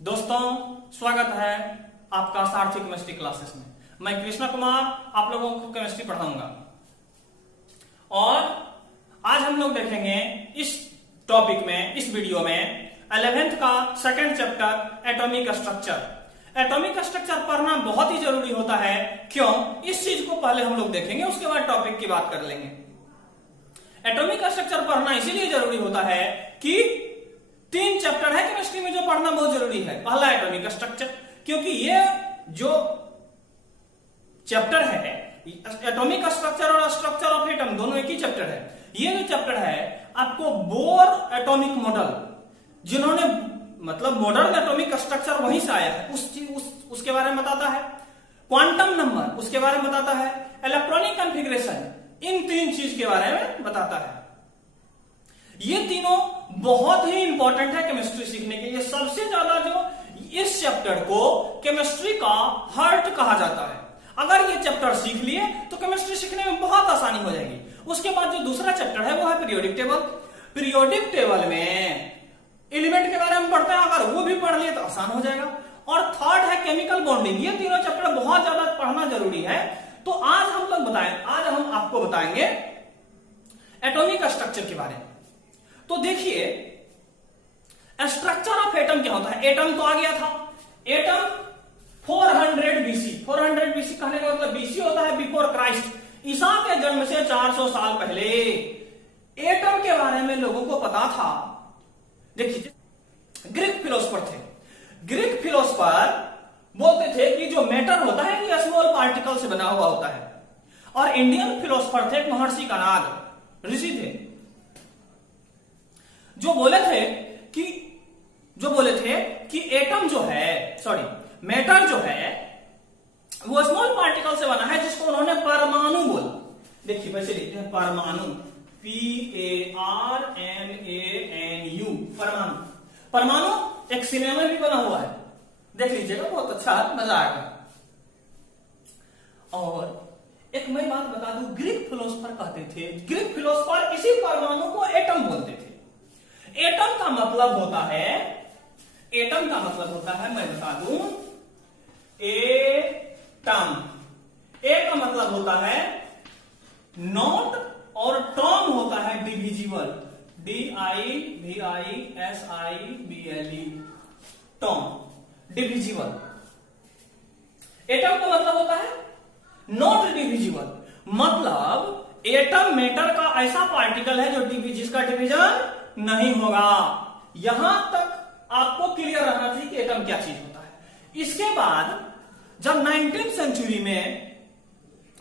दोस्तों, स्वागत है आपका सारथी केमिस्ट्री क्लासेस में। मैं कृष्णा कुमार आप लोगों को केमिस्ट्री पढ़ाऊंगा और आज हम लोग देखेंगे इस टॉपिक में, इस वीडियो में 11th का second chapter atomic structure. Atomic structure पढ़ना बहुत ही जरूरी होता है। क्यों? इस चीज को पहले हम लोग देखेंगे, उसके बाद टॉपिक की बात कर लेंगे। एटॉमिक स्ट्रक्चर पढ़ना इसीलिए जरूरी होता है कि 3 चैप्टर है केमिस्ट्री में जो पढ़ना बहुत जरूरी है। पहला एटॉमिक स्ट्रक्चर, क्योंकि ये जो चैप्टर है एटॉमिक स्ट्रक्चर और स्ट्रक्चर ऑफ एटम दोनों एक ही चैप्टर है। ये जो चैप्टर है आपको बोर एटॉमिक मॉडल, जिन्होंने मतलब मॉडर्न एटॉमिक स्ट्रक्चर वहीं से आया है, उसके बारे में बताता है। क्वांटम नंबर उसके बारे में बताता है। इलेक्ट्रॉनिक कॉन्फ़िगरेशन, इन 3 चीज के बारे में बताता है। ये तीनों बहुत ही इंपॉर्टेंट है केमिस्ट्री सीखने के लिए। सबसे ज्यादा जो इस चैप्टर को केमिस्ट्री का हार्ट कहा जाता है। अगर ये चैप्टर सीख लिए तो केमिस्ट्री सीखने में बहुत आसानी हो जाएगी। उसके बाद जो दूसरा चैप्टर है वो है पीरियोडिक टेबल। पीरियोडिक टेबल में एलिमेंट के बारे में पढ़ते हैं, अगर वो भी पढ़ लिए तो आसान हो जाएगा। और थर्ड है केमिकल बॉन्डिंग। ये तीनों चैप्टर बहुत ज्यादा पढ़ना जरूरी है। तो आज हम आपको बताएंगे एटॉमिक स्ट्रक्चर के बारे में। तो देखिए, स्ट्रक्चर ऑफ एटम क्या होता है। एटम तो आ गया था। Atom 400 BC. 400 बीसी कहने का मतलब बीसी होता है बिफोर क्राइस्ट। ईसा के जन्म से 400 साल पहले एटम के बारे में लोगों को पता था। देखिए, ग्रीक फिलोसफर थे। ग्रीक फिलोसफर बोलते थे कि जो मैटर होता है ये स्मॉल पार्टिकल से बना हुआ होता है। और इंडियन फिलोसफर थे महर्षि कणाद, ऋषि थे, जो बोले थे कि एटम जो है, मैटर जो है वो स्मॉल पार्टिकल से बना है, जिसको उन्होंने परमाणु बोला। देखिए वैसे लिखते हैं परमाणु, PARMANU, परमाणु। परमाणु एक सिनेमा भी बना हुआ है, देख लीजिएगा, बहुत अच्छा मजा आएगा। और एक मैं बात बता दूं, ग्रीक फिलोसफर कहते थे, ग्रीक फिलोसफर इसी परमाणु को एटम बोलते थे। एटम का मतलब होता है, मैं बता दूं, एटम, ए का मतलब होता है नॉट और टॉम होता है divisible, DIVISIBLE, Tom, divisible. Atom का मतलब होता है नॉट डिविजिबल, मतलब एटम मैटर का ऐसा पार्टिकल है जिसका डिवीजन नहीं होगा। यहां तक आपको क्लियर रहना चाहिए कि एटम क्या चीज होता है। इसके बाद जब 19th सेंचुरी में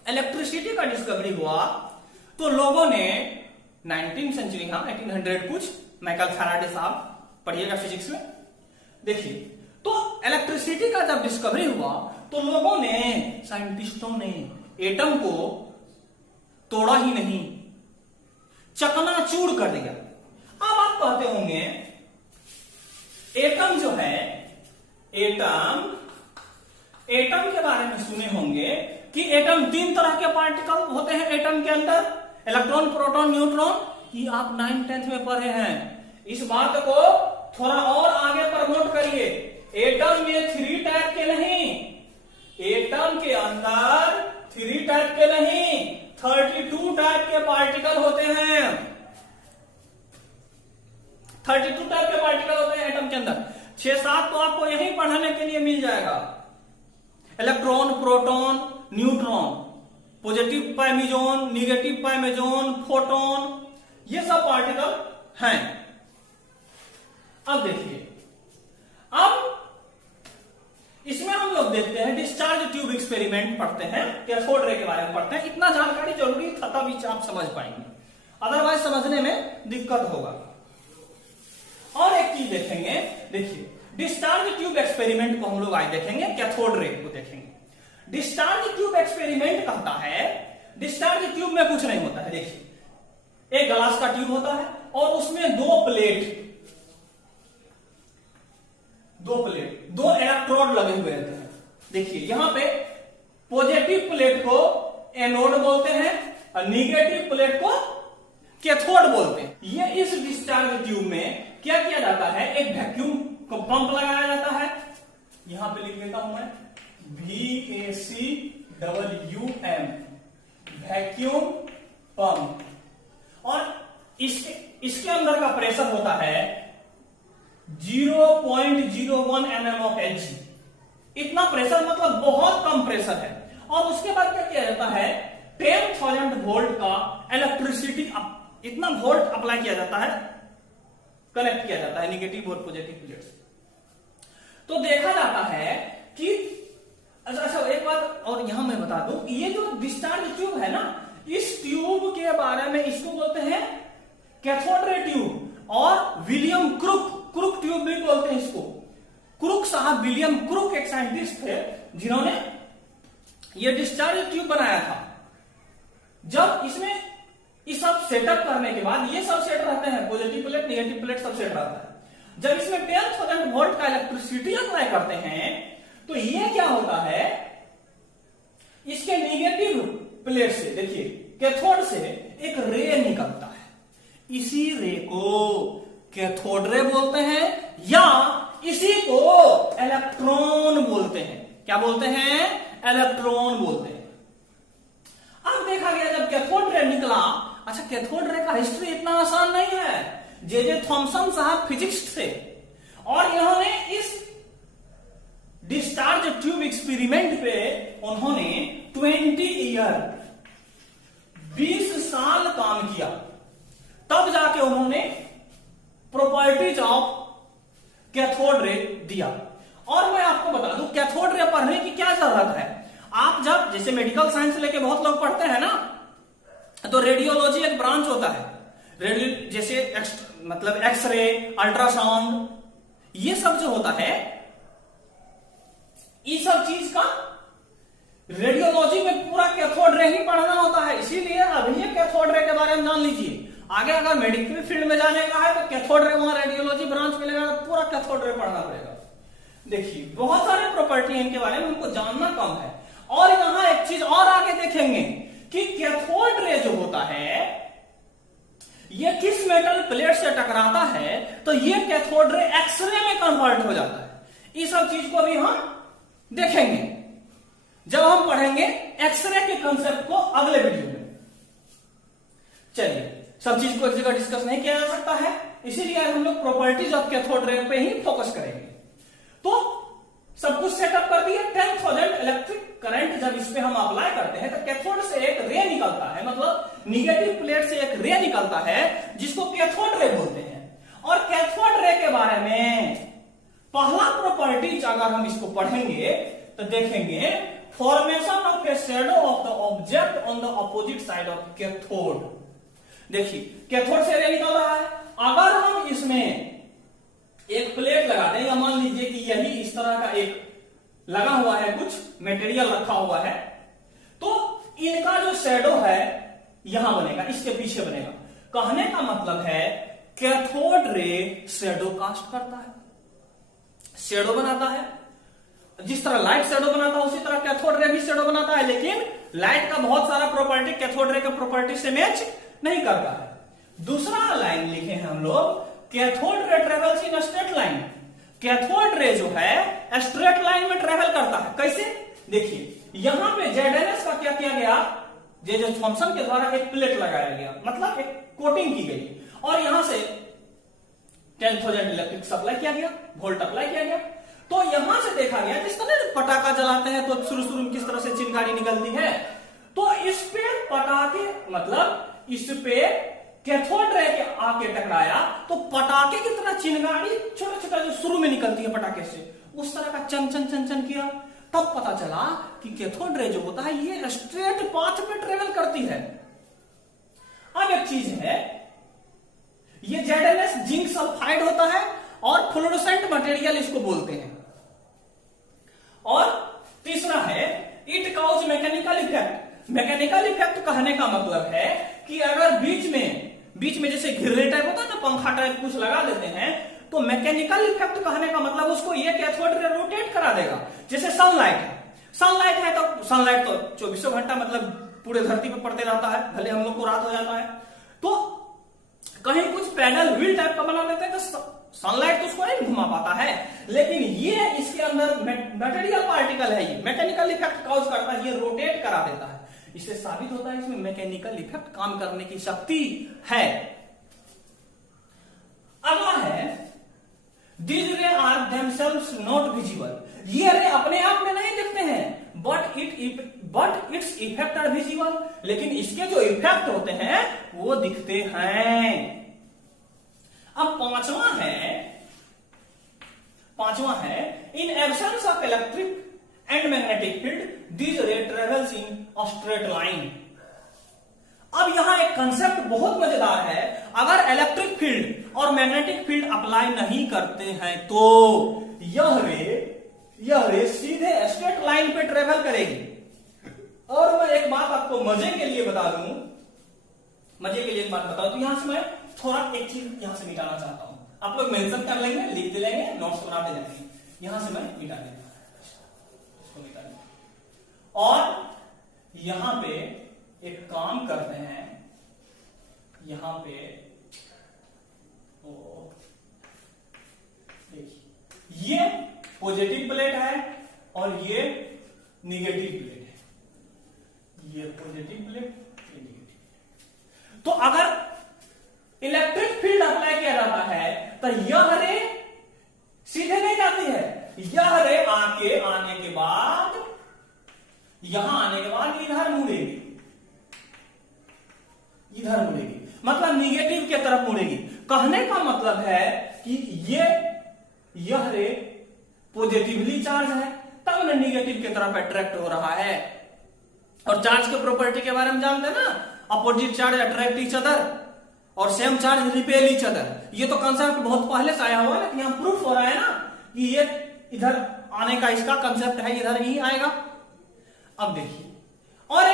इलेक्ट्रिसिटी का डिस्कवरी हुआ तो लोगों ने 19th सेंचुरी, 1800 कुछ, माइकल फैराडे साहब, पढ़िएगा फिजिक्स में। देखिए, तो इलेक्ट्रिसिटी का जब डिस्कवरी हुआ तो लोगों ने, साइंटिस्टों ने एटम को तोड़ा ही नहीं, चकनाचूर कर दिया। अब आप कहते होंगे एटम जो है, एटम के बारे में सुने होंगे कि एटम 3 तरह के पार्टिकल होते हैं एटम के अंदर, इलेक्ट्रॉन, प्रोटॉन, न्यूट्रॉन। ये आप 9th-10th में पढ़े हैं। इस बात को थोड़ा और आगे प्रमोट करिए। एटम में 3 टाइप के नहीं, एटम के अंदर 3 टाइप के नहीं, 32 टाइप के पार्टिकल होते हैं। 32 टाइप के पार्टिकल होते हैं एटम के अंदर। 6-7 तो आपको यही पढ़ाने के लिए मिल जाएगा। Electron, proton, neutron, positive pi meson, negative pi meson, photon, ये सब पार्टिकल हैं। अब देखिए, अब इसमें हम लोग देखते हैं डिस्चार्ज ट्यूब एक्सपेरिमेंट पढ़ते हैं, कैथोड रे के बारे में पढ़ते हैं। इतना जानकारी जरूरी था तभी आप समझ पाएंगे, अदरवाइज समझने में दिक्कत होगा। और एक चीज देखेंगे, देखिए डिस्चार्ज ट्यूब एक्सपेरिमेंट को हम लोग आज देखेंगे, कैथोड रे को देखेंगे। डिस्चार्ज ट्यूब एक्सपेरिमेंट कहता है, डिस्चार्ज ट्यूब में कुछ नहीं होता है। देखिए, एक ग्लास का ट्यूब होता है और उसमें 2 इलेक्ट्रोड लगे हुए रहते हैं। देखिए यहां पे पॉजिटिव प्लेट को एनोड बोलते हैं और निगेटिव प्लेट को कैथोड बोलते हैं। ये इस डिस्चार्ज ट्यूब में क्या किया जाता है, एक वैक्यूम को पंप लगाया जाता है यहां पे लिख देता हूं मैं VACWM, वैक्यूम पंप। और इसके अंदर का प्रेशर होता है 0.01 mm ऑफ Hg। इतना प्रेशर मतलब बहुत कम प्रेशर है। और उसके बाद क्या किया जाता है, 10,000 वोल्ट का इलेक्ट्रिसिटी, इतना वोल्ट अप्लाई किया जाता है, कनेक्ट किया जाता है निगेटिव और पॉजिटिव प्लेट्स। तो देखा जाता है कि अच्छा एक बात और यहां मैं बता दूं, ये जो डिस्चार्ज ट्यूब है ना, इस ट्यूब के बारे में इसको बोलते हैं कैथोड रे ट्यूब, और विलियम क्रुक ट्यूब भी बोलते हैं इसको। क्रुक साहब, विलियम क्रुक एक साइंटिस्ट थे जिन्होंने ये डिस्चार्ज ट्यूब बनाया था। जब इसमें इस सब सेटअप करने के बाद ये सब सेट रहते हैं, पॉजिटिव प्लेट नेगेटिव प्लेट सब सेट रहता है। जब इसमें 10,000 वोल्ट का इलेक्ट्रिसिटी अप्लाई करते हैं तो ये क्या होता है, इसके नेगेटिव प्लेट से, देखिए कैथोड से एक रे निकलता है। इसी रे को कैथोड रे बोलते हैं, या इसी को इलेक्ट्रॉन बोलते हैं। क्या बोलते हैं? इलेक्ट्रॉन बोलते हैं। अब देखा गया जब कैथोड रे निकला, अच्छा कैथोड रे का हिस्ट्री इतना आसान नहीं है। जे थॉमसन साहब फिजिक्स थे, और इन्होंने इस डिस्चार्ज ट्यूब एक्सपेरिमेंट पे उन्होंने 20 साल काम किया, तब जाके उन्होंने प्रॉपर्टीज ऑफ कैथोड रे दिया। और मैं आपको बता दूं, कैथोड रे पढ़ने की क्या जरूरत है। आप जब जैसे मेडिकल साइंस लेके बहुत लोग पढ़ते हैं ना, तो रेडियोलॉजी एक ब्रांच होता है, जैसे मतलब एक्सरे, अल्ट्रासाउंड, ये सब जो होता है, इस सब चीज का रेडियोलॉजी में पूरा कैथोड रे ही पढ़ना होता है। इसीलिए अभी कैथोड रे के बारे में जान लीजिए। आगे अगर मेडिकल फील्ड में जाने का है तो कैथोड रे, वहां रेडियोलॉजी ब्रांच मिलेगा, तो पूरा कैथोड रे पढ़ना पड़ेगा। देखिए बहुत सारे प्रॉपर्टी है इनके बारे में, हमको जानना कम है। और यहां एक चीज और आगे देखेंगे कि कैथोड रे जो होता है, ये किस मेटल प्लेट से टकराता है तो ये कैथोड रे एक्सरे में कन्वर्ट हो जाता है। इस सब चीज को भी हम देखेंगे जब हम पढ़ेंगे एक्सरे के कंसेप्ट को अगले वीडियो में। चलिए, सब चीज को एक जगह डिस्कस नहीं किया जा सकता है, इसीलिए हम लोग प्रॉपर्टीज ऑफ कैथोड रे पे ही फोकस करेंगे। तो सब कुछ सेटअप कर दिया। 10,000 इलेक्ट्रिक करंट जब इस पे हम अप्लाई करते हैं तो कैथोड से एक रे निकलता है, मतलब निगेटिव प्लेट से एक रे निकलता है जिसको कैथोड रे बोलते हैं। और कैथोड रे के बारे में पहला प्रॉपर्टीज अगर हम इसको पढ़ेंगे तो देखेंगे, formation of A shadow of the object on the opposite side of cathode. देखिए कैथोड से रे निकल रहा है, अगर हम इसमें एक प्लेट लगा दें, या मान लीजिए कि यही इस तरह का एक लगा हुआ है, कुछ मटेरियल रखा हुआ है, तो इनका जो शैडो है यहां बनेगा, इसके पीछे बनेगा। कहने का मतलब है कैथोड रे शैडो कास्ट करता है, शैडो बनाता है। जिस तरह लाइट शैडो बनाता है उसी तरह कैथोड रे भी शैडो बनाता है, लेकिन लाइट का बहुत सारा प्रॉपर्टी कैथोड रे के प्रॉपर्टी से मैच नहीं करता है। दूसरा लाइन लिखे हैं हम लोग, cathode ray travels in straight line. Cathode ray जो है स्ट्रेट लाइन में ट्रेवल करता है। कैसे? देखिए यहां पे जेडएनएस का क्या किया गया, जे थॉमसन के द्वारा एक प्लेट लगाया गया, मतलब एक कोटिंग की गई, और यहां से 10,000 इलेक्ट्रिक सप्लाई किया गया, वोल्ट अप्लाई किया गया। तो यहां से देखा गया, जिस तरह पटाखा जलाते हैं तो शुरू में किस तरह से चिंगारी निकलती है, तो इस पे पटाखे, मतलब इस पे कैथोड रे के आके टकराया तो पटाखे की तरह चिंगारी छोटा छोटा जो शुरू में निकलती है पटाखे से, उस तरह का चन चन चन चन किया। तब पता चला कि कैथोड रे जो होता है ये स्ट्रेट पाथ पे ट्रेवल करती है। अब एक चीज है, ये जेडएनएस जिंक सल्फाइड होता है और फ्लोरोसेंट मटेरियल इसको बोलते हैं। और तीसरा है it causes mechanical effect. Mechanical effect कहने का मतलब है कि अगर बीच में जैसे घिरले टाइप होता है ना, पंखा टाइप कुछ लगा देते हैं, तो मैकेनिकल इफेक्ट कहने का मतलब उसको ये कैथोड रे रोटेट करा देगा। जैसे सनलाइट है तो सनलाइट तो 24 घंटा मतलब पूरे धरती पे पड़ते रहता है, भले हम लोग को रात हो जाता है। तो कहीं कुछ पैडल व्हील टाइप का बना देते हैं तो सनलाइट तो उसको नहीं घुमा पाता है, लेकिन ये इसके अंदर मटेरियल पार्टिकल है, ये मैकेनिकल इफेक्ट कॉज करता है, ये रोटेट करा देता है। इससे साबित होता है इसमें मैकेनिकल इफेक्ट काम करने की शक्ति है। अगला है These ray are themselves not visible. ये रे अपने आप में नहीं दिखते हैं, but its effect are visible. लेकिन इसके जो इफेक्ट होते हैं वो दिखते हैं। अब पांचवा है in absence of electric and magnetic field, these ray travels in a straight line. अब यहां एक कंसेप्ट बहुत मजेदार है। अगर इलेक्ट्रिक फील्ड और मैग्नेटिक फील्ड अप्लाई नहीं करते हैं तो यह रे सीधे स्ट्रेट लाइन पे ट्रेवल करेगी। और मैं एक बात आपको मजे के लिए बता दूं, तो यहां से मैं थोड़ा एक चीज यहां से मिटाना चाहता हूं। आप लोग मेंशन कर लेंगे, लिख लेंगे, नोट्स बनाते जाएंगे। यहां से मैं मिटा देता हूं, मिटा देता। और यहां पे एक काम करते हैं, यहां पे देखिए ये पॉजिटिव प्लेट है और ये निगेटिव प्लेट है। ये पॉजिटिव प्लेट, ये निगेटिव। तो अगर इलेक्ट्रिक फील्ड अप्लाई किया जाता है तो यह रे सीधे नहीं जाती है, यह रे आने के बाद यहां आने के बाद इधर मुड़ेगी, मतलब निगेटिव की तरफ मुड़ेगी। कहने का मतलब है कि यह रे पॉजिटिवली चार्ज है, तब न निगेटिव की तरफ अट्रैक्ट हो रहा है। और चार्ज के प्रॉपर्टी के बारे में जानते हैं ना, opposite charge attract each other और same charge repel each other. ये तो कंसेप्ट बहुत पहले से आया हुआ है, लेकिन यहां प्रूफ हो रहा है ना कि ये इधर आने का इसका कंसेप्ट है, इधर ही आएगा। अब देखिए, और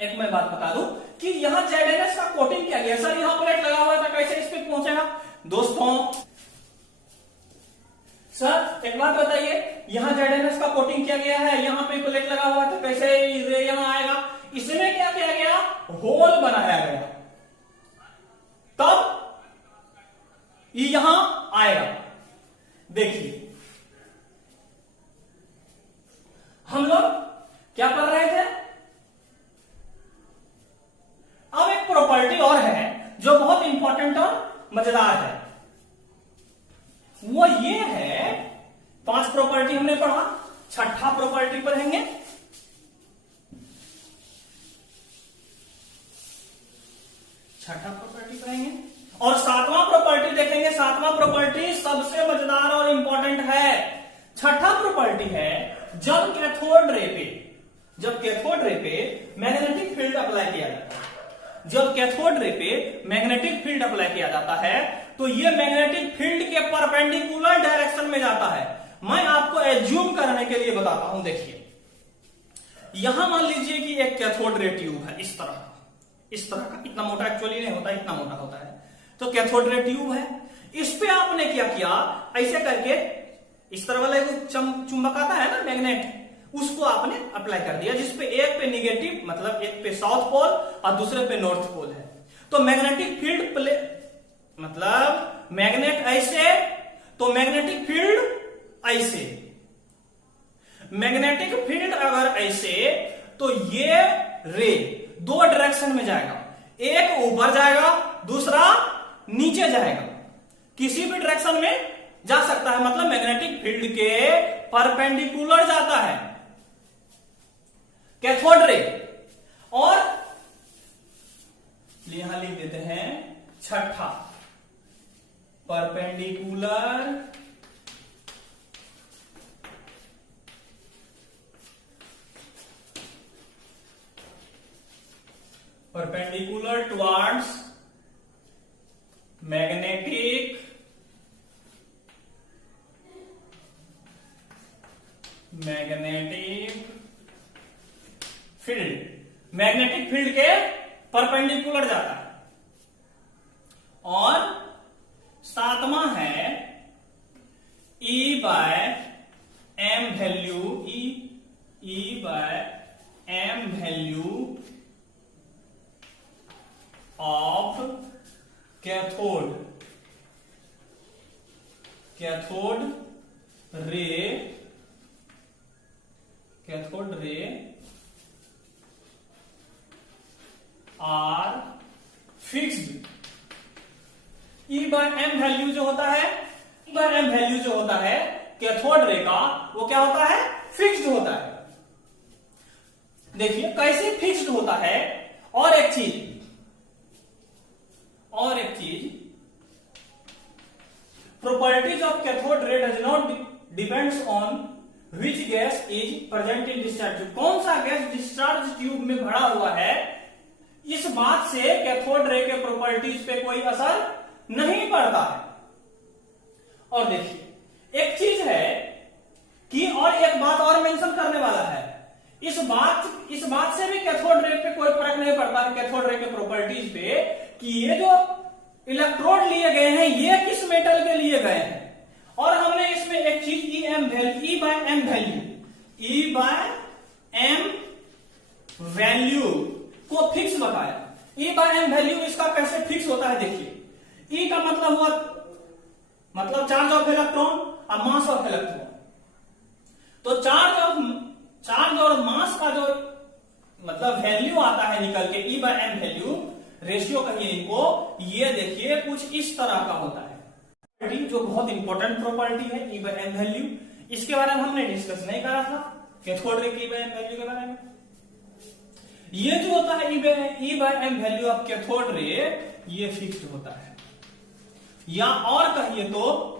एक मैं बात बता दूं कि यहां ZNS का कोटिंग किया गया। सर यहां प्लेट लगा हुआ था, कैसे इस पे पहुंचेगा? दोस्तों सर एक बात बताइए, यहां ZNS का कोटिंग किया गया है, यहां पे प्लेट लगा हुआ था, कैसे रे यहां आएगा? इसमें क्या किया गया? होल बनाया गया, तब ये यहां आएगा। देखिए हम लोग क्या कर रहे थे? अब एक प्रॉपर्टी और है जो बहुत इंपॉर्टेंट और मजेदार है, वो ये है, 5 प्रॉपर्टी हमने पढ़ा, छठा प्रॉपर्टी पढ़ेंगे। और 7वां प्रॉपर्टी देखेंगे। 7वां प्रॉपर्टी सबसे मजेदार और इंपॉर्टेंट है। छठा प्रॉपर्टी है जब कैथोड रे पे मैग्नेटिक फील्ड अप्लाई किया जाता है। जब कैथोड रे पे मैग्नेटिक फील्ड अप्लाई किया जाता है तो ये मैग्नेटिक फील्ड के परपेंडिकुलर डायरेक्शन में जाता है। मैं आपको एज्यूम करने के लिए बताता हूं। देखिए यहां मान लीजिए कि एक कैथोड रे ट्यूब है, इस तरह का, इतना मोटा एक्चुअली नहीं होता, इतना मोटा होता है। तो कैथोड रे ट्यूब है, इस पे आपने क्या किया, ऐसे करके इस तरह वाला चुंबक आता है ना, मैग्नेट, उसको आपने अप्लाई कर दिया, जिसपे एक पे निगेटिव मतलब एक पे साउथ पोल और दूसरे पे नॉर्थ पोल है। तो मैग्नेटिक फील्ड मतलब मैग्नेट ऐसे, तो मैग्नेटिक फील्ड ऐसे। मैग्नेटिक फील्ड अगर ऐसे तो ये रे 2 डायरेक्शन में जाएगा, एक ऊपर जाएगा, दूसरा नीचे जाएगा, किसी भी डायरेक्शन में जा सकता है, मतलब मैग्नेटिक फील्ड के परपेंडिकुलर जाता है कैथोड रे। और यहां लिख देते हैं छठा, परपेंडिकुलर टुवर्ड्स मैग्नेटिक फील्ड के परपेंडिकुलर जाता है। और 7वां है E by M value, E by M value of cathode ray are fixed. E/m value जो होता है, E/m वैल्यू जो होता है कैथोड रे का, वो क्या होता है? फिक्स्ड होता है। देखिए कैसे फिक्स्ड होता है। और एक चीज properties of cathode ray does not depends on which gas is present in discharge tube। कौन सा गैस डिस्चार्ज ट्यूब में भरा हुआ है, इस बात से कैथोड रे के प्रॉपर्टीज पे कोई असर नहीं पड़ता है। और देखिए एक चीज है कि, और एक बात और मेंशन करने वाला है, इस बात से भी कैथोड रे पे कोई फर्क नहीं पड़ता है, कैथोड रे के प्रॉपर्टीज पे, कि ये जो इलेक्ट्रोड लिए गए हैं ये किस मेटल के लिए गए हैं। और हमने इसमें एक चीज E/m वैल्यू को फिक्स बताया। E/m वैल्यू इसका कैसे फिक्स होता है, देखिए E का मतलब हुआ चार्ज ऑफ इलेक्ट्रॉन और मास ऑफ इलेक्ट्रॉन। तो चार्ज और मास का जो मतलब वैल्यू आता है निकल के, E/m वैल्यू रेशियो कहिए इनको, ये देखिए कुछ इस तरह का होता है, जो बहुत इंपॉर्टेंट प्रॉपर्टी है E/m वैल्यू। इसके बारे में हमने डिस्कस नहीं करा था कैथोड रे की E/m वैल्यू के बारे में। ये जो होता है E/m वैल्यू ऑफ कैथोड रे, ये फिक्स्ड होता है, या और कहिए तो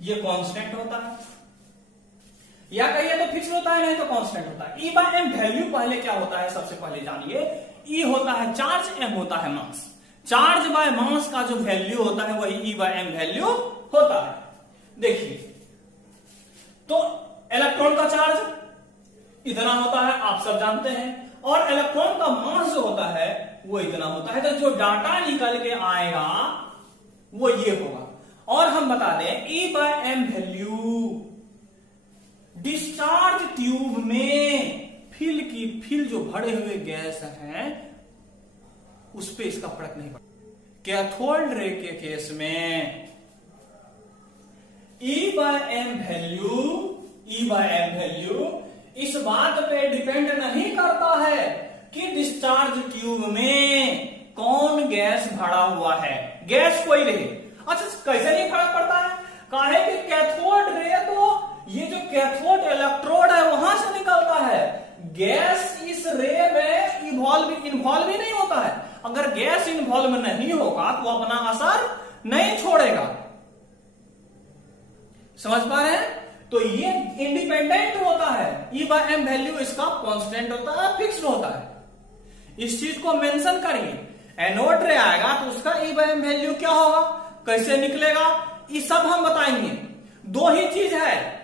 ये कांस्टेंट होता है, या कहिए तो फिक्स होता है, नहीं तो कांस्टेंट होता है। E/m वैल्यू पहले क्या होता है, सबसे पहले जानिए। E होता है चार्ज, m होता है मास। चार्ज बाय मास का जो वैल्यू होता है वही E/m वैल्यू होता है। देखिए तो इलेक्ट्रॉन का चार्ज इतना होता है, आप सब जानते हैं, और इलेक्ट्रॉन का मास जो होता है वो इतना होता है। तो जो डाटा निकल के आएगा वो ये होगा। और हम बता दें E/m वैल्यू डिस्चार्ज ट्यूब में फिल जो भरे हुए गैस हैं उस पे इसका फर्क नहीं पड़ता। कैथोड रे के केस में E/m वैल्यू इस बात पे डिपेंड नहीं करता है कि डिस्चार्ज ट्यूब में कौन गैस भरा हुआ है, गैस कोई रहे। अच्छा कैसे नहीं फर्क पड़ता है, काहे कि कैथोड रे तो ये जो कैथोड इलेक्ट्रोड है वहां से निकलता है, गैस इस रे में इन्वॉल्व ही नहीं होता है। अगर गैस इन्वॉल्व नहीं होगा तो अपना असर नहीं छोड़ेगा। समझ पा रहे हैं? तो ये इंडिपेंडेंट होता है। E/m वैल्यू इसका कांस्टेंट होता है, फिक्स्ड होता है। इस चीज को मेंशन करिए। एनोड रे आएगा तो उसका E/m वैल्यू क्या होगा, कैसे निकलेगा, ये सब हम बताएंगे। दो ही चीज है,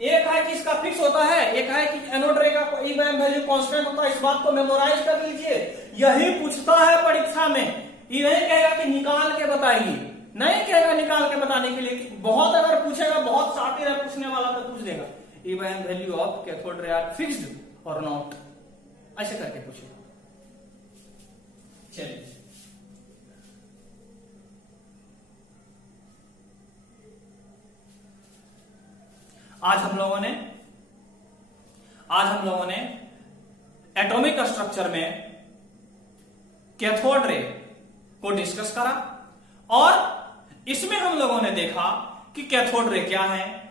एक है कि इसका फिक्स होता है, एक है कि एनोड रे का E/m वैल्यू कांस्टेंट होता है। इस बात को मेमोराइज कर लीजिए, यही पूछता है परीक्षा में। ये नहीं कहेगा कि निकाल के बताइए, नहीं कहेगा निकाल के बताने के लिए। बहुत अगर पूछेगा, बहुत शातिर है पूछने वाला तो पूछ देगा E/m value of cathode ray are fixed और नॉट, ऐसे करके पूछेगा। चलिए आज हम लोगों ने एटॉमिक स्ट्रक्चर में कैथोड रे को डिस्कस करा, और इसमें हम लोगों ने देखा कि कैथोड रे क्या है,